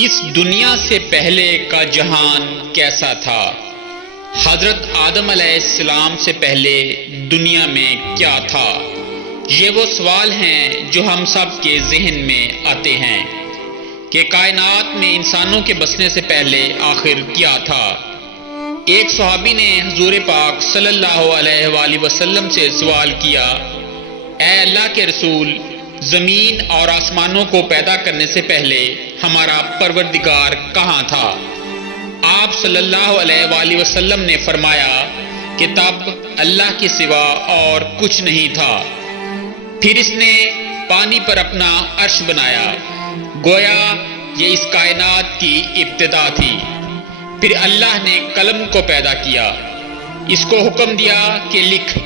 اس دنیا سے پہلے کا جہان کیسا تھا؟ حضرت آدم علیہ السلام سے پہلے دنیا میں کیا تھا؟ یہ وہ سوال ہیں جو ہم سب کے ذہن میں آتے ہیں کہ کائنات میں انسانوں کے بسنے سے پہلے آخر کیا تھا۔ ایک صحابی نے حضور پاک صلی اللہ علیہ وآلہ وسلم سے سوال کیا، اے اللہ کے رسول، زمین اور آسمانوں کو پیدا کرنے سے پہلے ہمارا پروردگار کہاں تھا؟ آپ صلی اللہ علیہ وآلہ وسلم نے فرمایا کہ تب اللہ کے سوا اور کچھ نہیں تھا۔ پھر اس نے پانی پر اپنا عرش بنایا، گویا یہ اس کائنات کی ابتدا تھی۔ پھر اللہ نے قلم کو پیدا کیا، اس کو حکم دیا کہ لکھ۔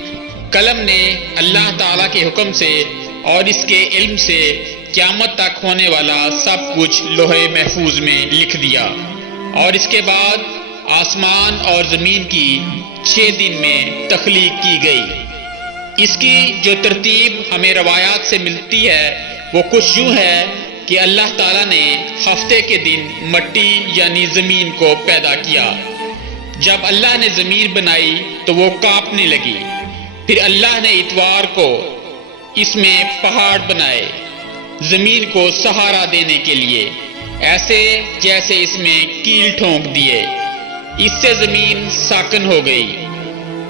قلم نے اللہ تعالیٰ کے حکم سے اور اس کے علم سے قیامت تک ہونے والا سب کچھ لوح محفوظ میں لکھ دیا، اور اس کے بعد آسمان اور زمین کی 6 دن میں تخلیق کی گئی۔ اس کی جو ترتیب ہمیں روایات سے ملتی ہے وہ کچھ یوں ہے کہ اللہ تعالیٰ نے ہفتے کے دن مٹی یعنی زمین کو پیدا کیا۔ جب اللہ نے زمین بنائی تو وہ کانپنے لگی۔ پھر اللہ نے اتوار کو اس میں پہاڑ بنائے زمین کو سہارا دینے کے لیے، ایسے جیسے اس میں کیل ٹھونک دیے۔ اس سے زمین ساکن ہو گئی۔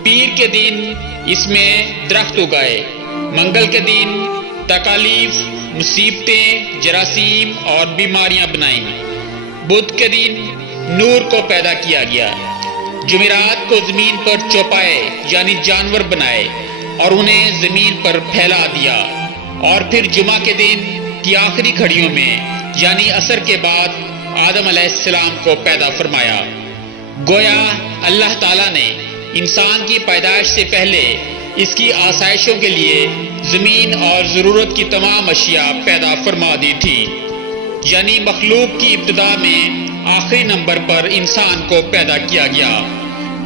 پیر کے دن اس میں درخت اگائے، منگل کے دن تکالیف، مصیبتیں، جراثیم اور بیماریاں بنائیں۔ بدھ کے دن نور کو پیدا کیا گیا۔ جمعرات کو زمین پر چوپائے یعنی جانور بنائے اور انہیں زمین پر پھیلا دیا، اور پھر جمعہ کے دن کی آخری گھڑیوں میں یعنی عصر کے بعد آدم علیہ السلام کو پیدا فرمایا۔ گویا اللہ تعالیٰ نے انسان کی پیدائش سے پہلے اس کی آسائشوں کے لیے زمین اور ضرورت کی تمام اشیاء پیدا فرما دی تھی، یعنی مخلوق کی ابتدا میں آخری نمبر پر انسان کو پیدا کیا گیا،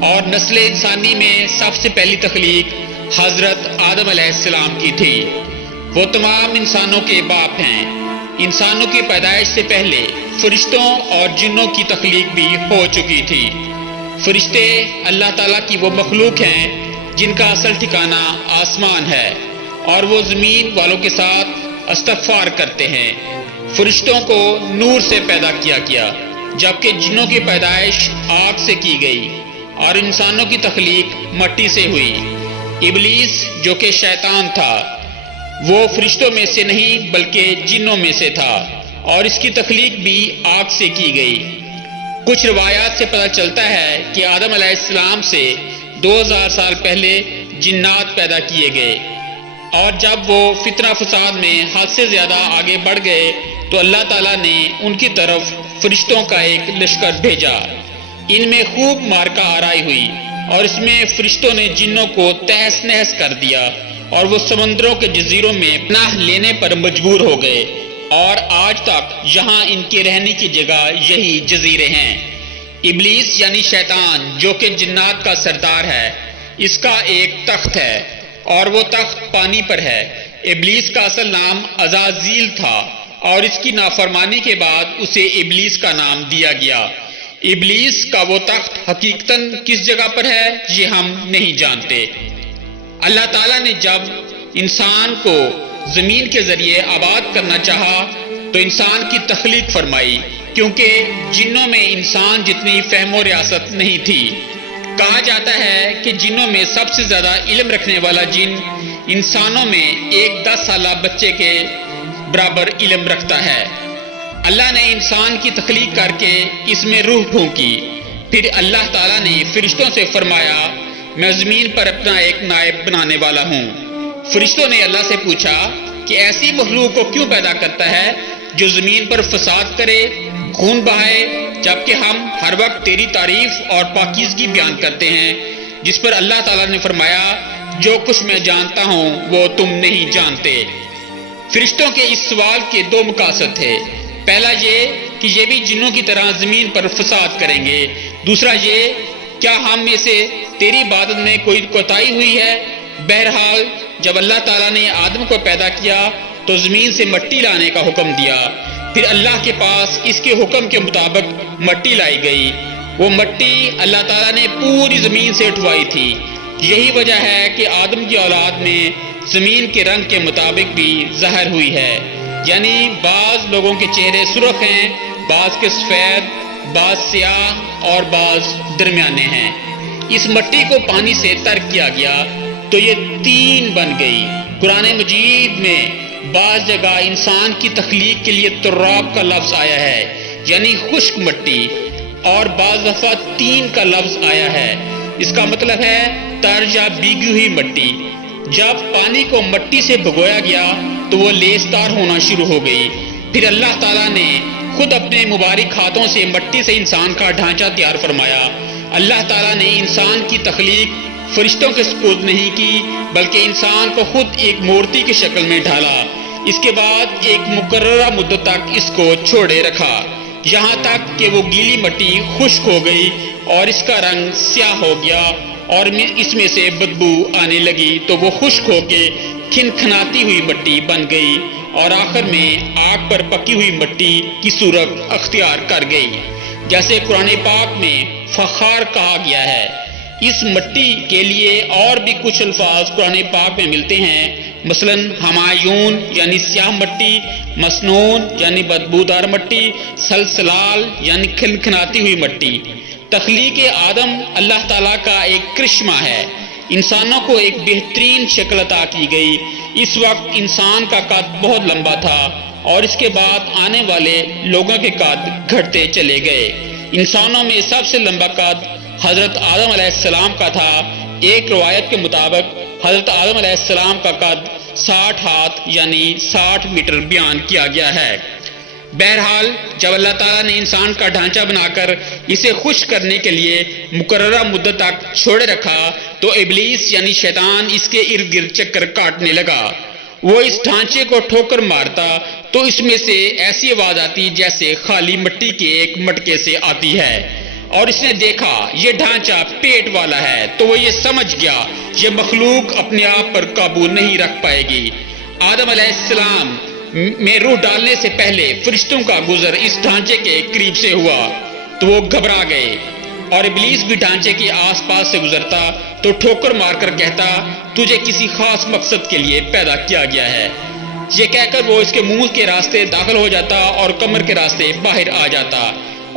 اور نسل انسانی میں سب سے پہلی تخلیق حضرت آدم علیہ السلام کی تھی۔ وہ تمام انسانوں کے باپ ہیں۔ انسانوں کی پیدائش سے پہلے فرشتوں اور جنوں کی تخلیق بھی ہو چکی تھی۔ فرشتے اللہ تعالیٰ کی وہ مخلوق ہیں جن کا اصل ٹھکانہ آسمان ہے، اور وہ زمین والوں کے ساتھ استغفار کرتے ہیں۔ فرشتوں کو نور سے پیدا کیا گیا، جبکہ جنوں کی پیدائش آگ سے کی گئی، اور انسانوں کی تخلیق مٹی سے ہوئی۔ ابلیس جو کہ شیطان تھا، وہ فرشتوں میں سے نہیں بلکہ جنوں میں سے تھا، اور اس کی تخلیق بھی آگ سے کی گئی۔ کچھ روایات سے پتہ چلتا ہے کہ آدم علیہ السلام سے 2000 سال پہلے جنات پیدا کیے گئے، اور جب وہ فتنہ فساد میں حد سے زیادہ آگے بڑھ گئے تو اللہ تعالیٰ نے ان کی طرف فرشتوں کا ایک لشکر بھیجا۔ ان میں خوب مارکہ آرائی ہوئی، اور اس میں فرشتوں نے جنوں کو تہس نہس کر دیا، اور وہ سمندروں کے جزیروں میں پناہ لینے پر مجبور ہو گئے، اور آج تک یہاں ان کے رہنے کی جگہ یہی جزیرے ہیں۔ ابلیس یعنی شیطان جو کہ جنات کا سردار ہے، اس کا ایک تخت ہے، اور وہ تخت پانی پر ہے۔ ابلیس کا اصل نام عزازیل تھا، اور اس کی نافرمانی کے بعد اسے ابلیس کا نام دیا گیا۔ ابلیس کا وہ تخت حقیقتاً کس جگہ پر ہے یہ ہم نہیں جانتے۔ اللہ تعالیٰ نے جب انسان کو زمین کے ذریعے آباد کرنا چاہا تو انسان کی تخلیق فرمائی، کیونکہ جنوں میں انسان جتنی فہم و ریاست نہیں تھی۔ کہا جاتا ہے کہ جنوں میں سب سے زیادہ علم رکھنے والا جن انسانوں میں ایک 10 سالہ بچے کے برابر علم رکھتا ہے۔ اللہ نے انسان کی تخلیق کر کے اس میں روح پھونکی۔ پھر اللہ تعالیٰ نے فرشتوں سے فرمایا، میں زمین پر اپنا ایک نائب بنانے والا ہوں۔ فرشتوں نے اللہ سے پوچھا کہ ایسی مخلوق کو کیوں پیدا کرتا ہے جو زمین پر فساد کرے، خون بہائے، جبکہ ہم ہر وقت تیری تعریف اور پاکیزگی بیان کرتے ہیں۔ جس پر اللہ تعالیٰ نے فرمایا، جو کچھ میں جانتا ہوں وہ تم نہیں جانتے۔ فرشتوں کے اس سوال کے 2 مقاصد تھے۔ پہلا یہ کہ یہ بھی جنوں کی طرح زمین پر فساد کریں گے، دوسرا یہ کیا ہم میں سے تیری عبادت میں کوئی کوتاہی ہوئی ہے۔ بہرحال جب اللہ تعالیٰ نے آدم کو پیدا کیا تو زمین سے مٹی لانے کا حکم دیا، پھر اللہ کے پاس اس کے حکم کے مطابق مٹی لائی گئی۔ وہ مٹی اللہ تعالیٰ نے پوری زمین سے اٹھوائی تھی۔ یہی وجہ ہے کہ آدم کی اولاد میں زمین کے رنگ کے مطابق بھی ظاہر ہوئی ہے، یعنی بعض لوگوں کے چہرے سرخ ہیں، بعض کے سفید، بعض سیاہ اور بعض درمیانے ہیں۔ اس مٹی کو پانی سے تر کیا گیا تو یہ تین بن گئی۔ قرآن مجید میں بعض جگہ انسان کی تخلیق کے لیے تراب کا لفظ آیا ہے، یعنی خشک مٹی، اور بعض دفعہ تین کا لفظ آیا ہے، اس کا مطلب ہے تر یا بھیگی ہوئی مٹی۔ جب پانی کو مٹی سے بھگویا گیا تو وہ لیسدار ہونا شروع ہو گئی۔ پھر اللہ تعالیٰ نے خود اپنے مبارک ہاتھوں سے مٹی سے انسان کا ڈھانچہ تیار فرمایا۔ اللہ تعالیٰ نے انسان کی تخلیق فرشتوں کے سپرد نہیں کی، بلکہ انسان کو خود ایک مورتی کی شکل میں ڈھالا۔ اس کے بعد ایک مقررہ مدت تک اس کو چھوڑے رکھا، یہاں تک کہ وہ گیلی مٹی خشک ہو گئی اور اس کا رنگ سیاہ ہو گیا اور اس میں سے بدبو آنے لگی، تو وہ خشک ہو کے کھنکھناتی ہوئی مٹی بن گئی اور آخر میں آگ پر پکی ہوئی مٹی کی صورت اختیار کر گئی، جیسے قرآن پاک میں فخار کہا گیا ہے۔ اس مٹی کے لیے اور بھی کچھ الفاظ قرآن پاک میں ملتے ہیں، مثلا ہمایون یعنی سیاہ مٹی، مسنون یعنی بدبودار مٹی، سلسلال یعنی کھنکھناتی ہوئی مٹی۔ تخلیق آدم اللہ تعالیٰ کا ایک کرشمہ ہے۔ انسانوں کو ایک بہترین شکل عطا کی گئی۔ اس وقت انسان کا قد بہت لمبا تھا اور اس کے بعد آنے والے لوگوں کے قد گھٹتے چلے گئے۔ انسانوں میں سب سے لمبا قد حضرت آدم علیہ السلام کا تھا۔ ایک روایت کے مطابق حضرت آدم علیہ السلام کا قد 60 ہاتھ یعنی 60 میٹر بیان کیا گیا ہے۔ بہرحال جب اللہ تعالیٰ نے انسان کا ڈھانچہ بنا کر اسے خشک کرنے کے لیے مقررہ مدت تک چھوڑے رکھا تو ابلیس یعنی شیطان اس کے ارد گرد چکر کاٹنے لگا۔ وہ اس ڈھانچے کو ٹھوکر مارتا تو اس میں سے ایسی آواز آتی جیسے خالی مٹی کے ایک مٹکے سے آتی ہے، اور اس نے دیکھا یہ ڈھانچہ پیٹ والا ہے تو وہ یہ سمجھ گیا یہ مخلوق اپنے آپ پر قابو نہیں رکھ پائے گی۔ آدم علیہ السلام میں روح ڈالنے سے پہلے فرشتوں کا گزر اس ڈھانچے کے قریب سے ہوا تو وہ گھبرا گئے، اور ابلیس بھی ڈھانچے کے آس پاس سے گزرتا تو ٹھوکر مار کر کہتا تجھے کسی خاص مقصد کے لیے پیدا کیا گیا ہے۔ یہ کہہ کر وہ اس کے منہ کے راستے داخل ہو جاتا اور کمر کے راستے باہر آ جاتا،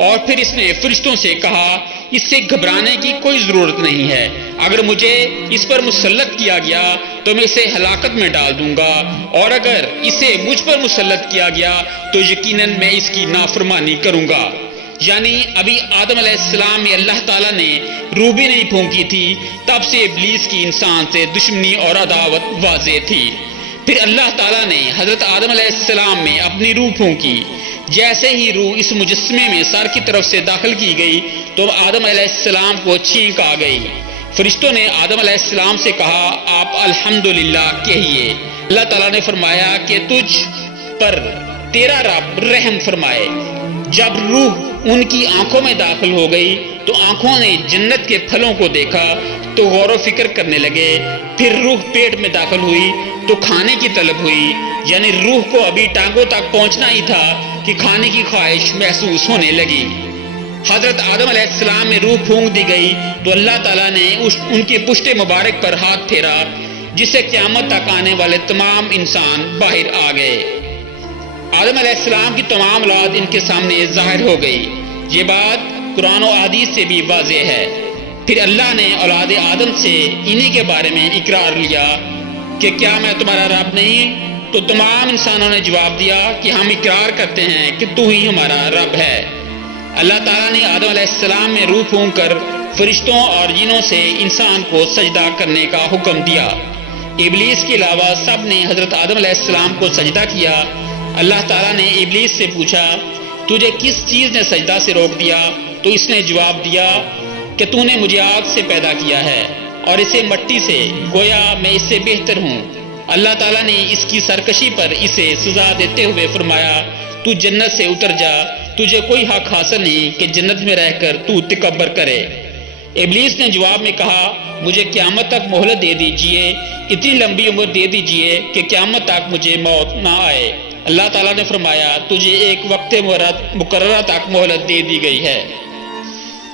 اور پھر اس نے فرشتوں سے کہا اس سے گھبرانے کی کوئی ضرورت نہیں ہے، اگر مجھے اس پر مسلط کیا گیا تو میں اسے ہلاکت میں ڈال دوں گا، اور اگر اسے مجھ پر مسلط کیا گیا تو یقیناً میں اس کی نافرمانی کروں گا۔ یعنی ابھی آدم علیہ السلام میں اللہ تعالیٰ نے روح بھی نہیں پھونکی تھی، تب سے ابلیس کی انسان سے دشمنی اور عداوت واضح تھی۔ پھر اللہ تعالیٰ نے حضرت آدم علیہ السلام میں اپنی روح پھونکی۔ جیسے ہی روح اس مجسمے میں سر کی طرف سے داخل کی گئی تو آدم علیہ السلام کو چھینک آ گئی۔ فرشتوں نے آدم علیہ السلام سے کہا آپ الحمدللہ کہیے۔ اللہ تعالیٰ نے فرمایا کہ تجھ پر تیرا رب رحم فرمائے۔ جب روح ان کی آنکھوں میں داخل ہو گئی تو آنکھوں نے جنت کے پھلوں کو دیکھا تو غور و فکر کرنے لگے۔ پھر روح پیٹ میں داخل ہوئی تو کھانے کی طلب ہوئی، یعنی روح کو ابھی ٹانگوں تک پہنچنا ہی تھا کہ کھانے کی خواہش محسوس ہونے لگی۔ حضرت آدم علیہ السلام میں روح پھونک دی گئی تو اللہ تعالیٰ نے ان کی پشت مبارک پر ہاتھ پھیرا، جس سے قیامت تک آنے والے تمام انسان باہر آ گئے۔ آدم علیہ السلام کی تمام اولاد ان کے سامنے ظاہر ہو گئی۔ یہ بات قرآن و حدیث سے بھی واضح ہے۔ پھر اللہ نے اولاد آدم سے انہی کے بارے میں اقرار لیا کہ کیا میں تمہارا رب نہیں؟ تو تمام انسانوں نے جواب دیا کہ ہم اقرار کرتے ہیں کہ تو ہی ہمارا رب ہے۔ اللہ تعالیٰ نے آدم علیہ السلام میں روح پھونک کر فرشتوں اور جنوں سے انسان کو سجدہ کرنے کا حکم دیا۔ ابلیس کے علاوہ سب نے حضرت آدم علیہ السلام کو سجدہ کیا۔ اللہ تعالیٰ نے ابلیس سے پوچھا تجھے کس چیز نے سجدہ سے روک دیا؟ تو اس نے جواب دیا کہ تو نے مجھے آگ سے پیدا کیا ہے اور اسے مٹی سے، گویا میں اس سے بہتر ہوں۔ اللہ تعالیٰ نے اس کی سرکشی پر اسے سزا دیتے ہوئے فرمایا تو جنت سے اتر جا، تجھے کوئی حق حاصل نہیں کہ جنت میں رہ کر تو تکبر کرے۔ ابلیس نے جواب میں کہا مجھے قیامت تک مہلت دے دیجئے، اتنی لمبی عمر دے دیجئے کہ قیامت تک مجھے موت نہ آئے۔ اللہ تعالیٰ نے فرمایا تجھے ایک وقت مقررہ تک مہلت دے دی گئی ہے۔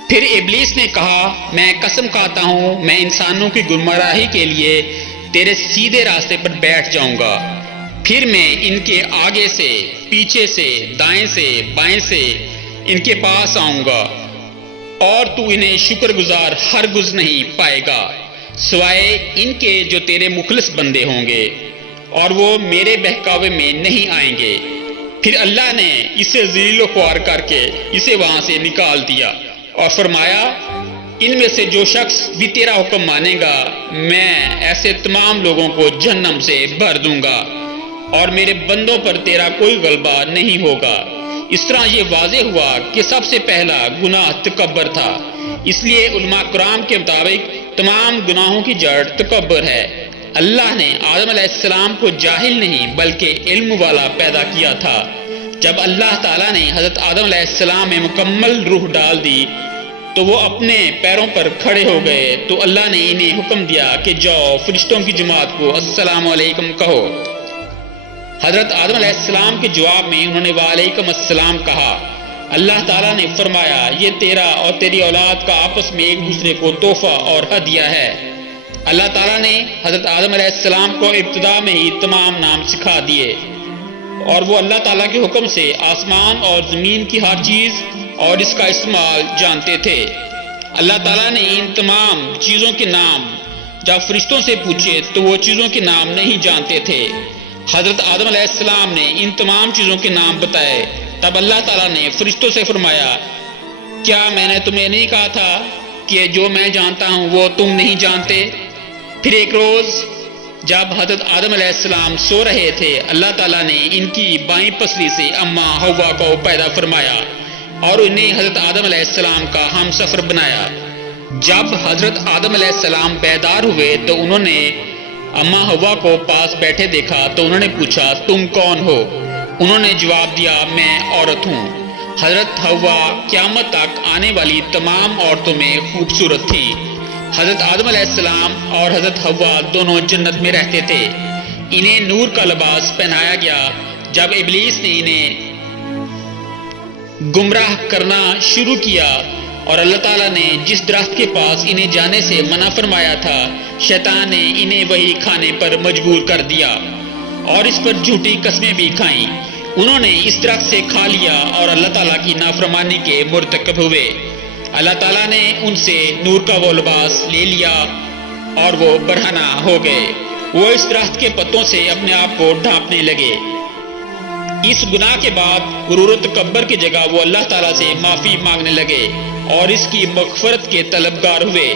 پھر ابلیس نے کہا میں قسم کھاتا ہوں میں انسانوں کی گمراہی کے لیے تیرے سیدھے راستے پر بیٹھ جاؤں گا، پھر میں ان کے آگے سے، پیچھے سے، دائیں سے، بائیں سے ان کے پاس آؤں گا اور تو انہیں شکر گزار ہرگز نہیں پائے گا سوائے ان کے جو تیرے مخلص بندے ہوں گے، اور وہ میرے بہکاوے میں نہیں آئیں گے۔ پھر اللہ نے اسے ذلیل و خوار کر کے اسے وہاں سے نکال دیا اور فرمایا ان میں سے جو شخص بھی تیرا حکم مانے گا میں ایسے تمام لوگوں کو جہنم سے بھر دوں گا اور میرے بندوں پر تیرا کوئی غلبہ نہیں ہوگا۔ اس طرح یہ واضح ہوا کہ سب سے پہلا گناہ تکبر تھا، اس لیے علماء کرام کے مطابق تمام گناہوں کی جڑ تکبر ہے۔ اللہ نے آدم علیہ السلام کو جاہل نہیں بلکہ علم والا پیدا کیا تھا۔ جب اللہ تعالیٰ نے حضرت آدم علیہ السلام میں مکمل روح ڈال دی تو وہ اپنے پیروں پر کھڑے ہو گئے، تو اللہ نے انہیں حکم دیا کہ جاؤ فرشتوں کی جماعت کو السلام علیکم کہو۔ حضرت آدم علیہ السلام کے جواب میں انہوں نے وعلیکم السلام کہا۔ اللہ تعالیٰ نے فرمایا یہ تیرا اور تیری اولاد کا آپس میں ایک دوسرے کو تحفہ اور ہدیہ ہے۔ اللہ تعالیٰ نے حضرت آدم علیہ السلام کو ابتدا میں ہی تمام نام سکھا دیے اور وہ اللہ تعالیٰ کے حکم سے آسمان اور زمین کی ہر چیز اور اس کا استعمال جانتے تھے۔ اللہ تعالیٰ نے ان تمام چیزوں کے نام جب فرشتوں سے پوچھے تو وہ چیزوں کے نام نہیں جانتے تھے۔ حضرت آدم علیہ السلام نے ان تمام چیزوں کے نام بتائے، تب اللہ تعالیٰ نے فرشتوں سے فرمایا کیا میں نے تمہیں نہیں کہا تھا کہ جو میں جانتا ہوں وہ تم نہیں جانتے؟ پھر ایک روز جب حضرت آدم علیہ السلام سو رہے تھے اللہ تعالیٰ نے ان کی بائیں پسلی سے اماں حوا کو پیدا فرمایا اور انہیں حضرت آدم علیہ السلام کا ہم سفر بنایا۔ جب حضرت آدم علیہ السلام بیدار ہوئے تو انہوں نے اماں حوا کو پاس بیٹھے دیکھا تو انہوں نے پوچھا تم کون ہو؟ انہوں نے جواب دیا میں عورت ہوں۔ حضرت حوا قیامت تک آنے والی تمام عورتوں میں خوبصورت تھی۔ حضرت آدم علیہ السلام اور حضرت حوا دونوں جنت میں رہتے تھے۔ انہیں نور کا لباس پہنایا گیا۔ جب ابلیس نے انہیں گمراہ کرنا شروع کیا اور اللہ تعالیٰ نے جس درخت کے پاس انہیں جانے سے منع فرمایا تھا شیطان نے انہیں وہی کھانے پر مجبور کر دیا اور اس پر جھوٹی قسمیں بھی کھائیں۔ انہوں نے اس درخت سے کھا لیا اور اللہ تعالیٰ کی نافرمانی کے مرتکب ہوئے۔ اللہ تعالیٰ نے ان سے نور کا وہ لباس لے لیا اور وہ برہنہ ہو گئے۔ وہ اس درخت کے پتوں سے اپنے آپ کو ڈھانپنے لگے۔ اس گناہ کے بعد غرور و تکبر کی جگہ وہ اللہ تعالیٰ سے معافی مانگنے لگے اور اس کی مغفرت کے طلبگار ہوئے۔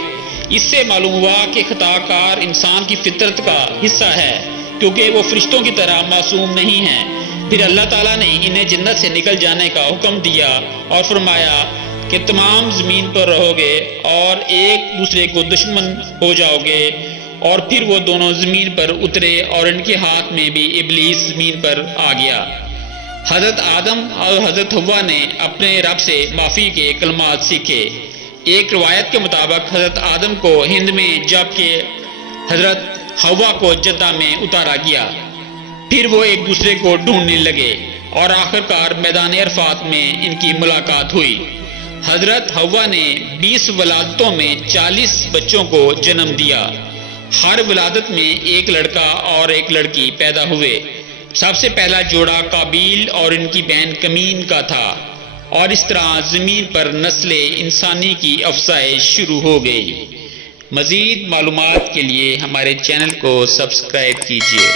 اس سے معلوم ہوا کہ خطا کار انسان کی فطرت کا حصہ ہے کیونکہ وہ فرشتوں کی طرح معصوم نہیں ہیں۔ پھر اللہ تعالیٰ نے انہیں جنت سے نکل جانے کا حکم دیا اور فرمایا کہ تمام زمین پر رہو گے اور ایک دوسرے کو دشمن ہو جاؤ گے، اور پھر وہ دونوں زمین پر اترے اور ان کے ہاتھ میں بھی ابلیس زمین پر آ گیا۔ حضرت آدم اور حضرت حوا نے اپنے رب سے معافی کے کلمات سیکھے۔ ایک روایت کے مطابق حضرت آدم کو ہند میں جبکہ حضرت حوا کو جدہ میں اتارا گیا۔ پھر وہ ایک دوسرے کو ڈھونڈنے لگے اور آخرکار میدان عرفات میں ان کی ملاقات ہوئی۔ حضرت حوا نے 20 ولادتوں میں 40 بچوں کو جنم دیا۔ ہر ولادت میں ایک لڑکا اور ایک لڑکی پیدا ہوئے۔ سب سے پہلا جوڑا قابیل اور ان کی بہن کمین کا تھا، اور اس طرح زمین پر نسل انسانی کی افزائش شروع ہو گئی۔ مزید معلومات کے لیے ہمارے چینل کو سبسکرائب کیجیے۔